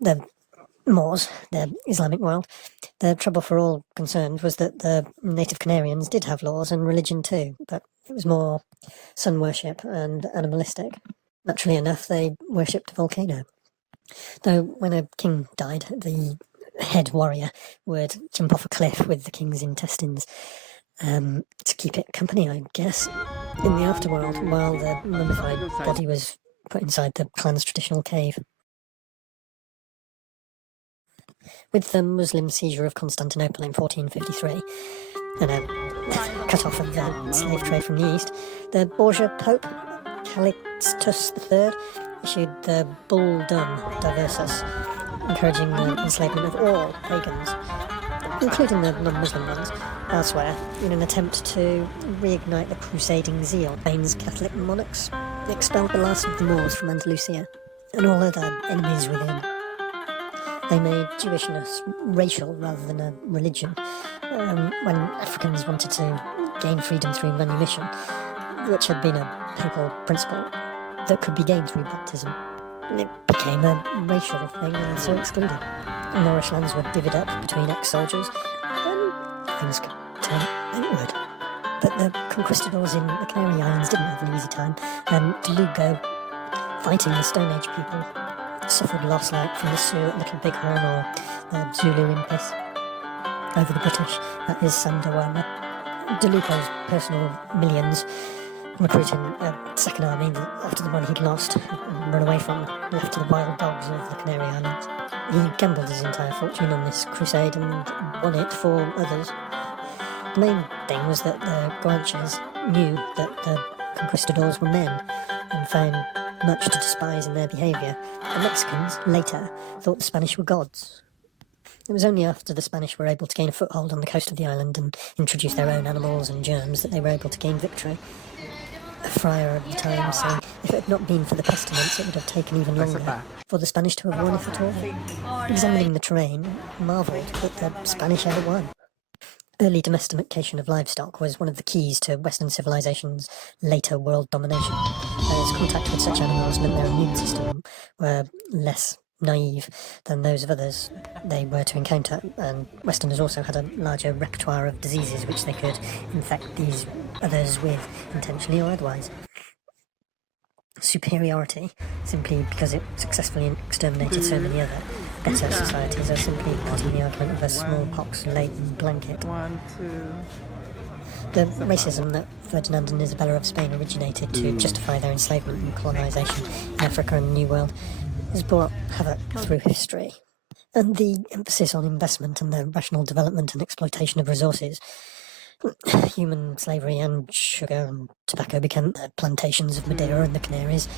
The Moors, the Islamic world, the trouble for all concerned was that the native Canarians did have laws and religion too, but it was more sun worship and animalistic. Naturally enough, they worshipped a volcano. Though when a king died, the head warrior would jump off a cliff with the king's intestines to keep it company, I guess, in the afterworld, while the mummified body was put inside the clan's traditional cave. With the Muslim seizure of Constantinople in 1453, and a cut-off of the slave trade from the east, the Borgia Pope, Calixtus III, issued the Bull Dum Diversus, encouraging the enslavement of all pagans, including the non-Muslim ones, elsewhere, in an attempt to reignite the crusading zeal. Spain's Catholic monarchs expelled the last of the Moors from Andalusia and all other enemies within. They made Jewishness racial rather than a religion. When Africans wanted to gain freedom through manumission, which had been a papal principle that could be gained through baptism, it became a racial thing and so excluded. Moorish lands were divvied up between ex-soldiers, and things could turn outward. But the conquistadors in the Canary Islands didn't have an easy time, and Gigolo, fighting the Stone Age people, suffered loss like from the Sioux at Little Bighorn or the Zulu impis over the British, that is Sandawama. De Luco's personal millions, recruiting a second army that, after the one he'd lost and run away from, left to the wild dogs of the Canary Islands. He gambled his entire fortune on this crusade and won it for others. The main thing was that the Guanches knew that the conquistadors were men and found much to despise in their behaviour. The Mexicans, later, thought the Spanish were gods. It was only after the Spanish were able to gain a foothold on the coast of the island and introduce their own animals and germs that they were able to gain victory. A friar of the time saying, if it had not been for the pestilence, it would have taken even longer for the Spanish to have won, if at all. Examining the terrain, marvelled that the Spanish ever won. Early domestication of livestock was one of the keys to Western civilization's later world domination, as contact with such animals meant their immune system were less naive than those of others they were to encounter, and Westerners also had a larger repertoire of diseases which they could infect these others with, intentionally or otherwise. Superiority, simply because it successfully exterminated so many other better societies, are simply part of the argument of a smallpox-laden blanket. The racism that Ferdinand and Isabella of Spain originated to justify their enslavement and colonisation in Africa and the New World has brought havoc through history. And the emphasis on investment and the rational development and exploitation of resources, human slavery and sugar and tobacco became the plantations of Madeira and the Canaries,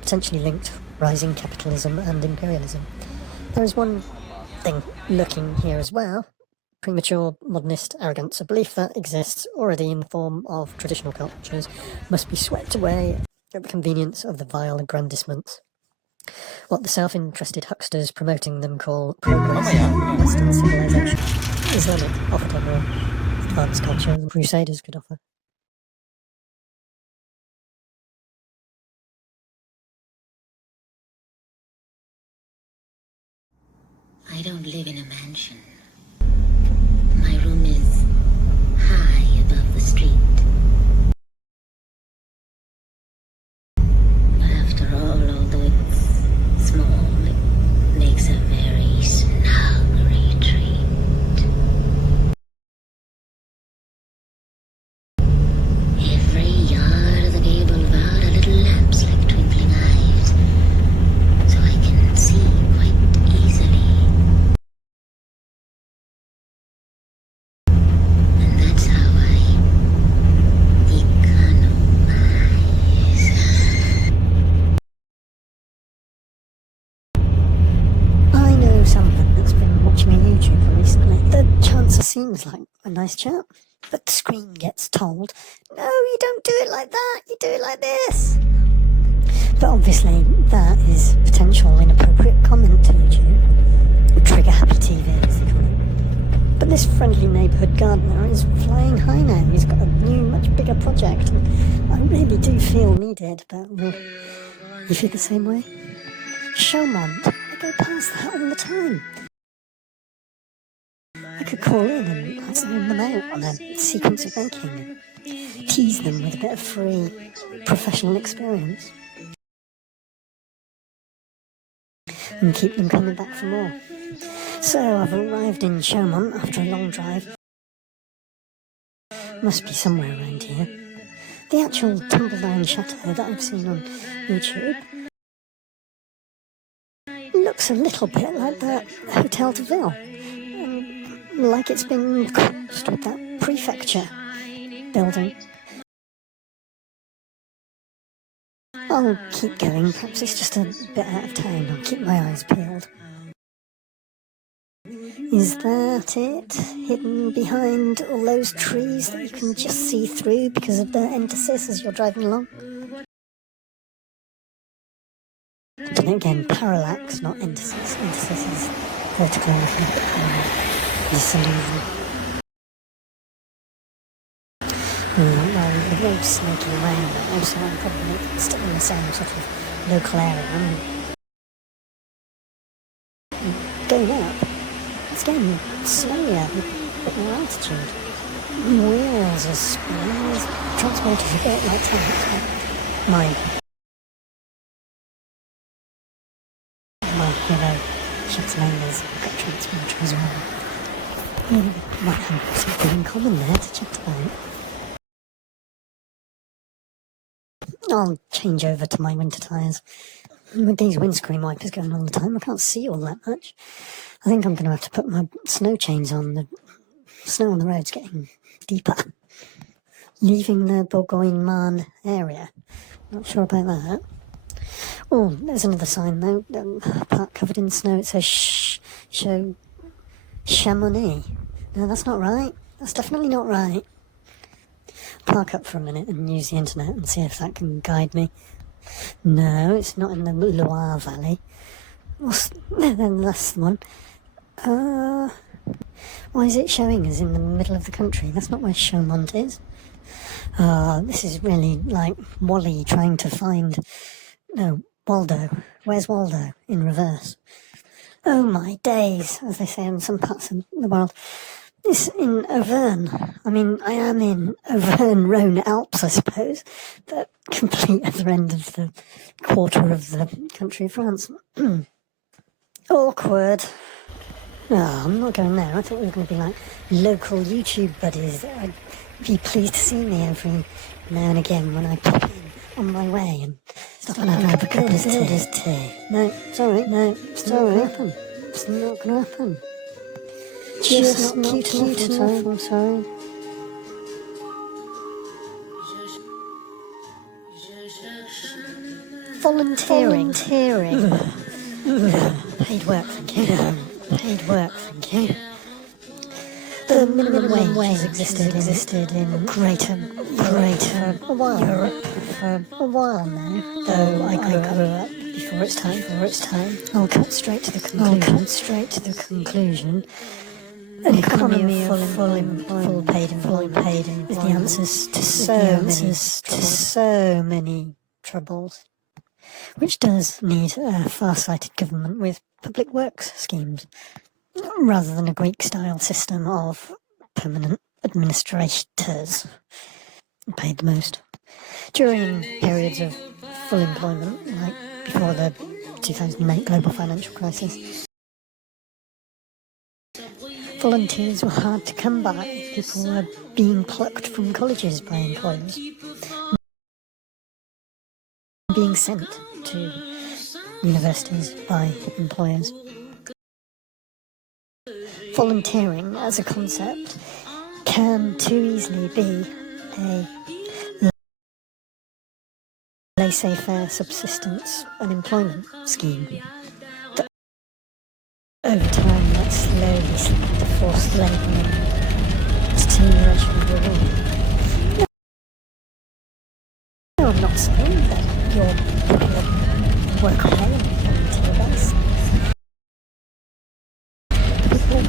potentially linked rising capitalism and imperialism. There is one thing lurking here as well: premature modernist arrogance, a belief that exists already in the form of traditional cultures, must be swept away at the convenience of the vile aggrandissements. What the self-interested hucksters promoting them call progress in Western civilization, Islamic offered a more advanced culture than Crusaders could offer. I don't live in a mansion. My room is high above the street. But after all, although it's small, it makes a very snug retreat. Every yard of the gable boulevard are little lamps like twinkling eyes, so I can see quite easily. And that's how I economize. I know someone that's been watching a YouTuber recently. The chancer seems like a nice chap, but the screen gets told, no, you don't do it like that, you do it like this. But obviously, that is potential inappropriate comment to YouTube. Trigger happy TV, as they call it. But this friendly neighbourhood gardener is flying high now. He's got a new, much bigger project, and I really do feel needed, but you feel the same way? Chaumont, I go past that all the time. I could call in and sign them out on a sequence of banking and tease them with a bit of free professional experience. And keep them coming back for more. So I've arrived in Chaumont after a long drive. Must be somewhere around here. The actual tumble-down chateau that I've seen on YouTube looks a little bit like that Hotel de Ville. Like it's been crossed with that prefecture building. I'll keep going, perhaps it's just a bit out of town. I'll keep my eyes peeled. Is that it? Hidden behind all those trees that you can just see through because of the entasis as you're driving along? And again, parallax, not emphasis. Emphasis is vertical disillusion. The road's snaking around now, so I'm probably still in the same sort of local area. I'm going up. It's getting snowier, a bit more altitude. Wheels are spinning, there's transporters a bit like tanks. My chateau has got transporter as well. Might have something in common there to chat about. I'll change over to my winter tyres. With these windscreen wipers going all the time, I can't see all that much. I think I'm going to have to put my snow chains on. The snow on the road's getting deeper. Leaving the Bourgogne-Marne area. Not sure about that. Oh, there's another sign though. Park covered in snow. It says show Chamonix. No, that's not right. That's definitely not right. Park up for a minute and use the internet and see if that can guide me. No, it's not in the Loire Valley. Then that's the one. Why is it showing us in the middle of the country? That's not where Chaumont is. This is really like Wally trying to find... No, Waldo. Where's Waldo? In reverse. Oh my days, as they say in some parts of the world. It's in Auvergne. I mean, I am in Auvergne, Rhone, Alps, I suppose, but complete other end of the quarter of the country of France. Awkward. Oh, I'm not going there. I thought we were going to be like local YouTube buddies that I'd be pleased to see me every now and again when I pop in on my way and stop and have a cup of tea. No, sorry, it's not going to happen. It's not going to happen. Just not cute enough, I'm sorry. Volunteering. Paid work, thank you. The minimum wage existed in greater Europe for a while now, though I grew up before its time. I'll cut straight to the conclusion. An economy of full paid employment is the answers to so many troubles, which does need a far-sighted government with public works schemes, rather than a Greek-style system of permanent administrators paid the most. During periods of full employment, like before the 2008 global financial crisis, volunteers were hard to come by. People were being plucked from colleges by employers, being sent to universities by employers. Volunteering as a concept can too easily be a laissez-faire subsistence unemployment scheme that over time that slowly slipped into forced labour and deterioration of your role. No, I'm not saying that your work away on a volunteer base. People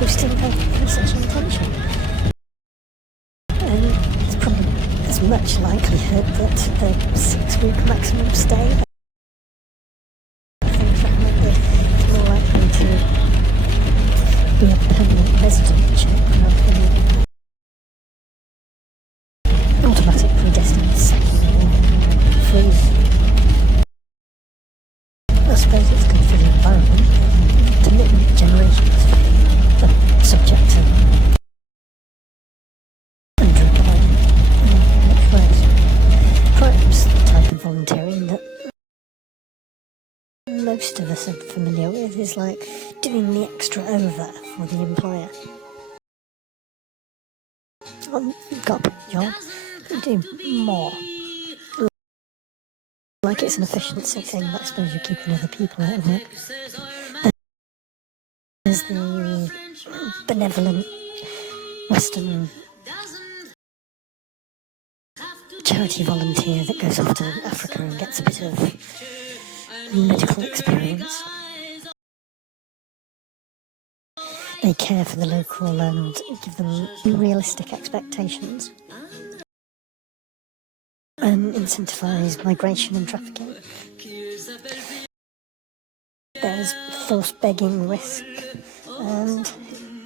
who still have such intention. And there's probably as much likelihood that the 6-week maximum stay, I think that might be more likely to be a permanent resident check rather than an automatic predestined second freeze. I suppose it's good for the environment to limit generations, but subject to perhaps the type of volunteering that most of us are familiar with is like doing the extra over for the employer. You've got a job, you do more. Like it's an efficiency thing, but I suppose you're keeping other people out of work. There's the benevolent Western charity volunteer that goes off to Africa and gets a bit of medical experience. They care for the local and give them realistic expectations. And incentivise migration and trafficking. There's forced begging risk and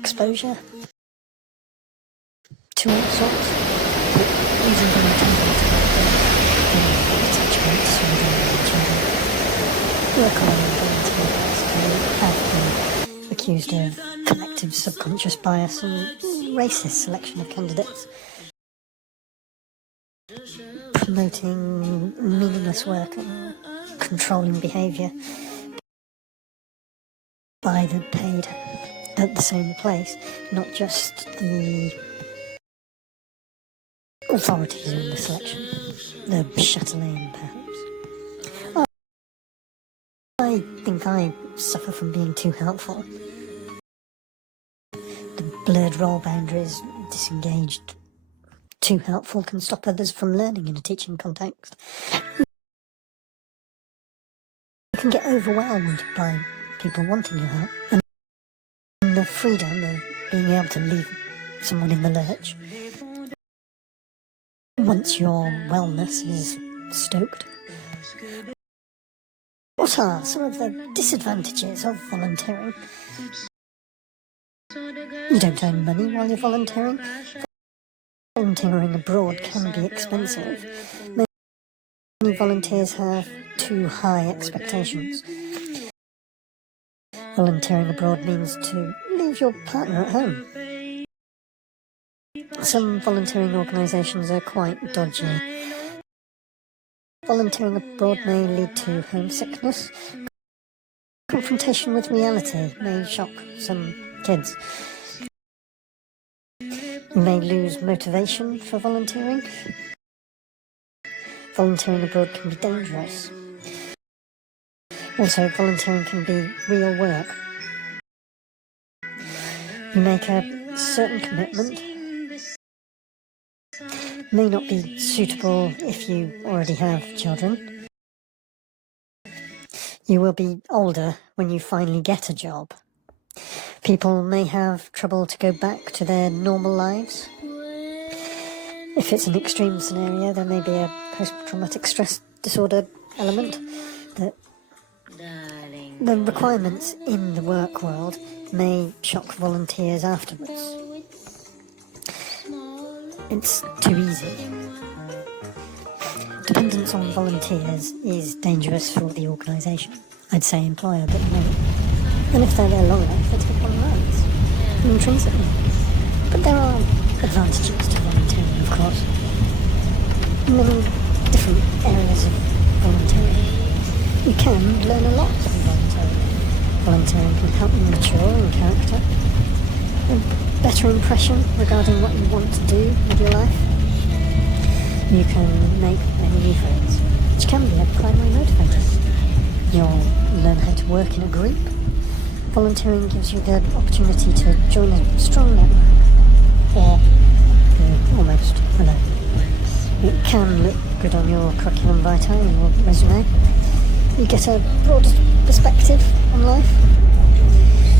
exposure to all sorts. Using volunteering to attachments work on volunteers who have been accused of collective subconscious bias and racist selection of candidates. Promoting meaningless work and controlling behaviour by the paid at the same place, not just the authorities in the selection, the chatelaine perhaps. I think I suffer from being too helpful. The blurred role boundaries, disengaged. Too helpful can stop others from learning in a teaching context. You can get overwhelmed by people wanting your help, and the freedom of being able to leave someone in the lurch once your wellness is stoked. What are some of the disadvantages of volunteering? You don't earn money while you're volunteering. Volunteering abroad can be expensive. Many volunteers have too high expectations. Volunteering abroad means to leave your partner at home. Some volunteering organisations are quite dodgy. Volunteering abroad may lead to homesickness. Confrontation with reality may shock some kids. You may lose motivation for volunteering. Volunteering abroad can be dangerous. Also, volunteering can be real work. You make a certain commitment. May not be suitable if you already have children. You will be older when you finally get a job. People may have trouble to go back to their normal lives. If it's an extreme scenario, there may be a post-traumatic stress disorder element. The requirements in the work world may shock volunteers afterwards. It's too easy. Dependence on volunteers is dangerous for the organisation. I'd say employer, but no. And if they're there long enough, they take on rights, intrinsically. But there are advantages to volunteering, of course. Many different areas of volunteering. You can learn a lot from volunteering. Volunteering can help you mature in character. A better impression regarding what you want to do with your life. You can make many new friends, which can be a primary motivator. You'll learn how to work in a group. Volunteering gives you the opportunity to join a strong network, or you're almost alone. It can look good on your curriculum vitae, your resume. You get a broad perspective on life.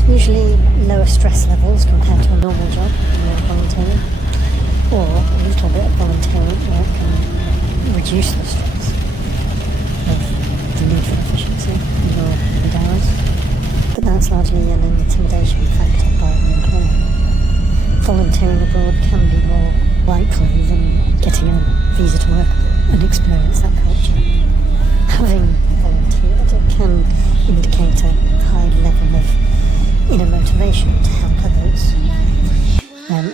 Usually lower stress levels compared to a normal job when you're volunteering, or a little bit of volunteering work can reduce the stress of the need for efficiency in your paid hours. But that's largely an intimidation factor by the employer. Volunteering abroad can be more likely than getting a visa to work and experience that culture. Having volunteered, it can indicate a high level of inner motivation to help others.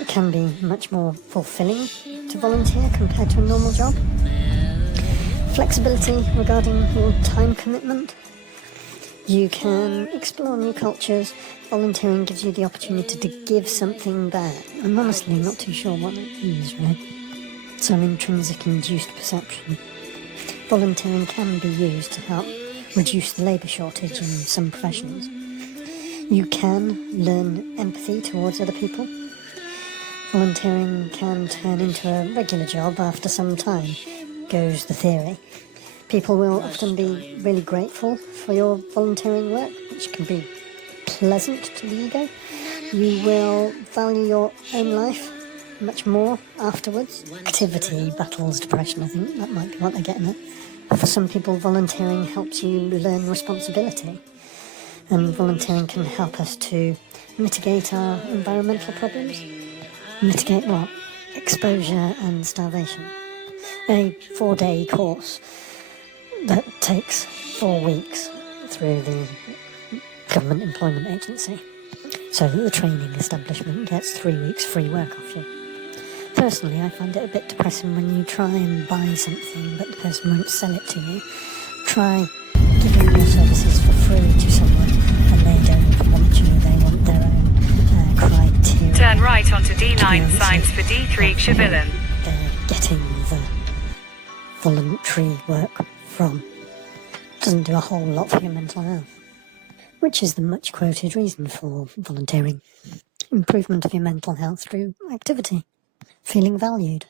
It can be much more fulfilling to volunteer compared to a normal job. Flexibility regarding your time commitment. You can explore new cultures. Volunteering gives you the opportunity to give something back. I'm honestly not too sure what it is, really. Some intrinsic induced perception. Volunteering can be used to help reduce the labour shortage in some professions. You can learn empathy towards other people. Volunteering can turn into a regular job after some time, goes the theory. People will often be really grateful for your volunteering work, which can be pleasant to the ego. You will value your own life much more afterwards. Activity battles depression, I think that might be what they're getting at. For some people, volunteering helps you learn responsibility. And volunteering can help us to mitigate our environmental problems. Mitigate what? Exposure and starvation. A 4-day course that takes 4 weeks through the Government Employment Agency, so that the training establishment gets 3 weeks free work off you. Personally, I find it a bit depressing when you try and buy something but the person won't sell it to you. Try giving your services for free to someone and they don't want you, they want their own criteria. Turn right onto D9 signs for D3 Chevillan. They're getting the voluntary work from. Doesn't do a whole lot for your mental health, which is the much quoted reason for volunteering. Improvement of your mental health through activity. Feeling valued.